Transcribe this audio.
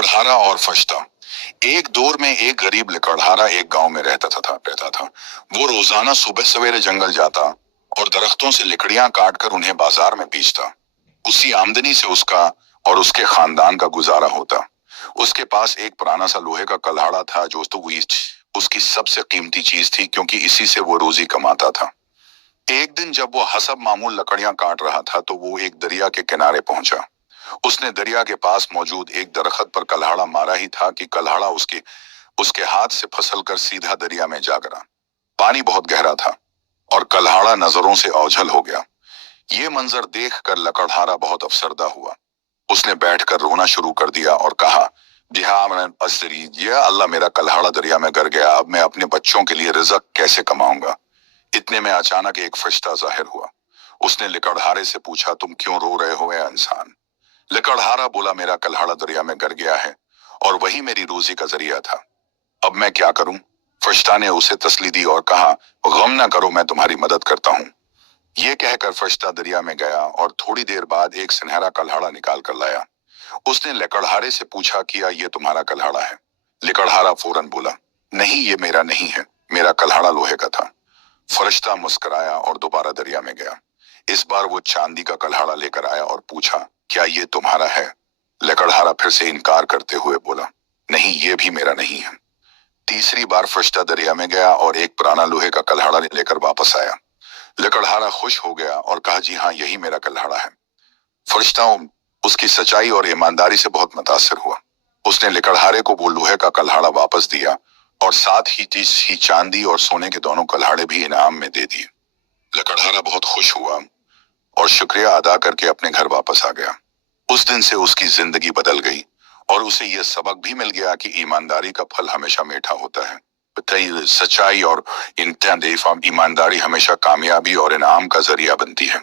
लकड़हारा और फरिश्ता। एक दौर में एक गरीब लकड़हारा एक गांव में रहता था। वो रोजाना सुबह सवेरे जंगल जाता और दरख्तों से लकड़ियां काटकर उन्हें बाजार में बेचता। उसी आमदनी से उसका और उसके खानदान का गुजारा होता। उसके पास एक पुराना सा लोहे का कल्हाड़ा था जो तो उसकी सबसे कीमती चीज थी, क्योंकि इसी से वो रोजी कमाता था। एक दिन जब वो हसब मामूल लकड़ियां काट रहा था तो वो एक दरिया के किनारे पहुंचा। उसने दरिया के पास मौजूद एक दरख्त पर कल्हाड़ा मारा ही था कि कल्हाड़ा उसके उसके हाथ से फिसल कर सीधा दरिया में जा गिरा। पानी बहुत गहरा था और कल्हाड़ा नजरों से ओझल हो गया। ये मंजर देखकर लकड़हारा बहुत अफसरदा हुआ। उसने बैठकर रोना शुरू कर दिया और कहा, जी हाँ, अल्लाह, मेरा कल्हाड़ा दरिया में गिर गया। अब मैं अपने बच्चों के लिए रिज़्क कैसे कमाऊंगा। इतने में अचानक एक फरिश्ता जाहिर हुआ। उसने लकड़हारे से पूछा, तुम क्यों रो रहे हो ए इंसान। लकड़हारा बोला, मेरा कल्हाड़ा दरिया में गिर गया है और वही मेरी रोजी का जरिया था। अब मैं क्या करूं। फरिश्ता ने उसे तसल्ली दी और कहा, गम ना करो, मैं तुम्हारी मदद करता हूं। ये कहकर फरिश्ता दरिया में गया और थोड़ी देर बाद एक सुनहरा कल्हाड़ा निकाल कर लाया। उसने लकड़हारे से पूछा, क्या ये तुम्हारा कल्हाड़ा है। लकड़हारा फौरन बोला, नहीं, ये मेरा नहीं है, मेरा कल्हाड़ा लोहे का था। फरिश्ता मुस्कुराया और दोबारा दरिया में गया। इस बार वो चांदी का कल्हाड़ा लेकर आया और पूछा, क्या ये तुम्हारा है। लकड़हारा फिर से इनकार करते हुए बोला, नहीं, ये भी मेरा नहीं है। तीसरी बार फरिश्ता दरिया में गया और एक पुराना लोहे का कल्हाड़ा लेकर वापस आया। लकड़हारा खुश हो गया और कहा, जी हाँ, यही मेरा कल्हाड़ा है। फरिश्ता उसकी सच्चाई और ईमानदारी से बहुत मुतासिर हुआ। उसने लकड़हारे को वो लोहे का कल्हाड़ा वापस दिया और साथ ही चांदी और सोने के दोनों कल्हाड़े भी इनाम में दे दिए। लकड़हारा बहुत खुश हुआ और शुक्रिया अदा करके अपने घर वापस आ गया। उस दिन से उसकी जिंदगी बदल गई और उसे यह सबक भी मिल गया कि ईमानदारी का फल हमेशा मीठा होता है। सच्चाई और ईमानदारी हमेशा कामयाबी और इनाम का जरिया बनती है।